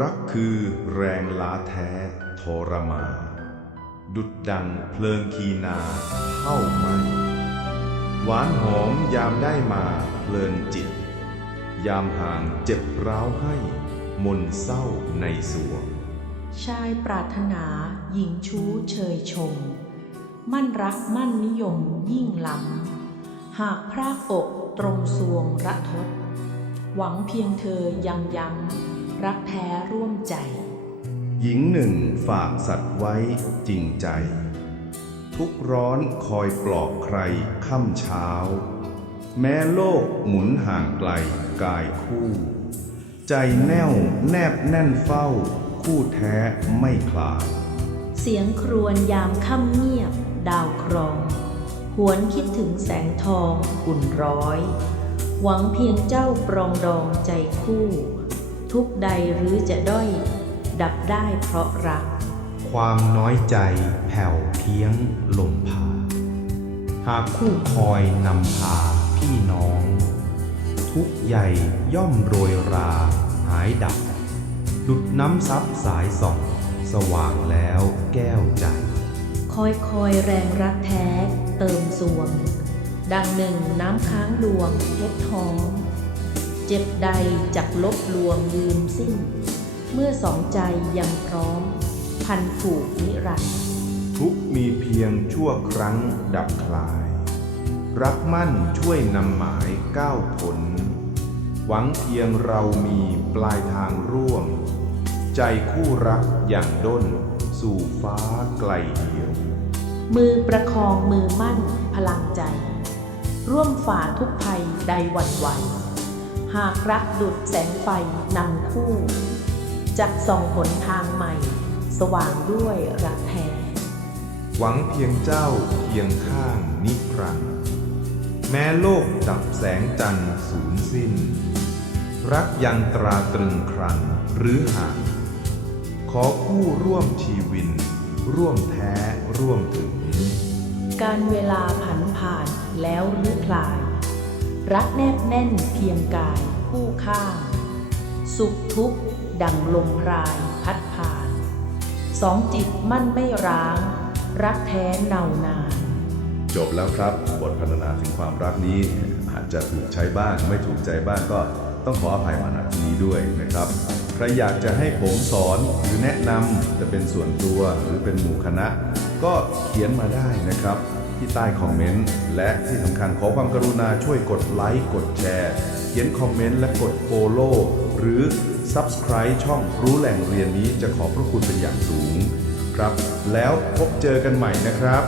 รักคือแรงล้าแท้ทรมา ดุดดังเพลิงคีนาเข้าไหมหวานหอมยามได้มาเพลินจิต ยามห่างเจ็บร้าวให้ มนเศร้าในสวง ชายปรารถนาหญิงชู้เชยชม มั่นรักมั่นนิยมยิ่งล้ำหากพรากอกตรงสวงระทศหวังเพียงเธอยังย้ำ รักแท้ร่วมใจ หญิงหนึ่งฝากสัตว์ไว้จริงใจ ทุกร้อนคอยปลอบใครค่ำเช้า แม้โลกหมุนห่างไกลกายคู่ ใจแน่วแนบแน่นเฝ้า คู่แท้ไม่คลายเสียงครวญยามค่ำเงียบ ดาวครอง หวนคิดถึงแสงทองอุ่นร้อย หวังเพียงเจ้าปรองดองใจคู่ ทุกใดหรือจะด้อย ดับได้เพราะรัก ความน้อยใจแผ่วเพียงลมพา หากคู่คอยนำพาพี่น้อง ทุกข์ใหญ่ย่อมโรยราหายดับ ดุดน้ำซับสายส่อง สว่างแล้วแก้วใจ คอยคอยแรงรักแท้เติมสวง ดังหนึ่งน้ำค้างดวงเพชรทอง เจ็บใดจักลบลวงลืมสิ้น เมื่อสองใจยังพร้อม พันผูกนิรันดร์ทุกข์มีเพียงชั่วครั้งดับคลาย รักมั่นช่วยนำหมายก้าวผล หวังเพียงเรามีปลายทางร่วม ใจคู่รักอย่างด้น สู่ฟ้าไกลเดียว มือประคองมือมั่นพลังใจ ร่วมฝ่าทุกภัยใดหวั่นไหว หากรักดุดแสงไฟนำคู่จักส่องหนทางใหม่ สว่างด้วยรักแท้หวังเพียงเจ้าเคียงข้างนิรันดร์แม้โลกดับแสงจันทร์สูญสิ้น รักยังตราตรึงครันหรือห่างขอคู่ร่วมชีวิน ร่วมแท้ร่วมถึง การเวลาผันผ่านแล้วหรือคลาย รักแนบแน่นเพียงกายคู่ข้าง สุขทุกข์ดังลมพรายพัดผ่าน สองจิตมั่นไม่ร้าง รักแท้เนานาน จบแล้วครับ บทพรรณนาถึงความรักนี้ อาจจะถูกใช้บ้างไม่ถูกใจบ้างก็ต้องขออภัยมาณที่นี้ด้วยนะครับ ใครอยากจะให้ผมสอนหรือแนะนำจะเป็นส่วนตัวหรือเป็นหมู่คณะ ก็เขียนมาได้นะครับ ที่ใต้คอมเมนต์ และที่สำคัญขอความกรุณาช่วยกดไลค์กดแชร์ เขียนคอมเมนต์และกดโฟโล่หรือ Subscribe ช่องรู้แหล่งเรียนนี้จะขอบพระคุณเป็นอย่างสูง ครับ แล้วพบเจอกันใหม่นะครับ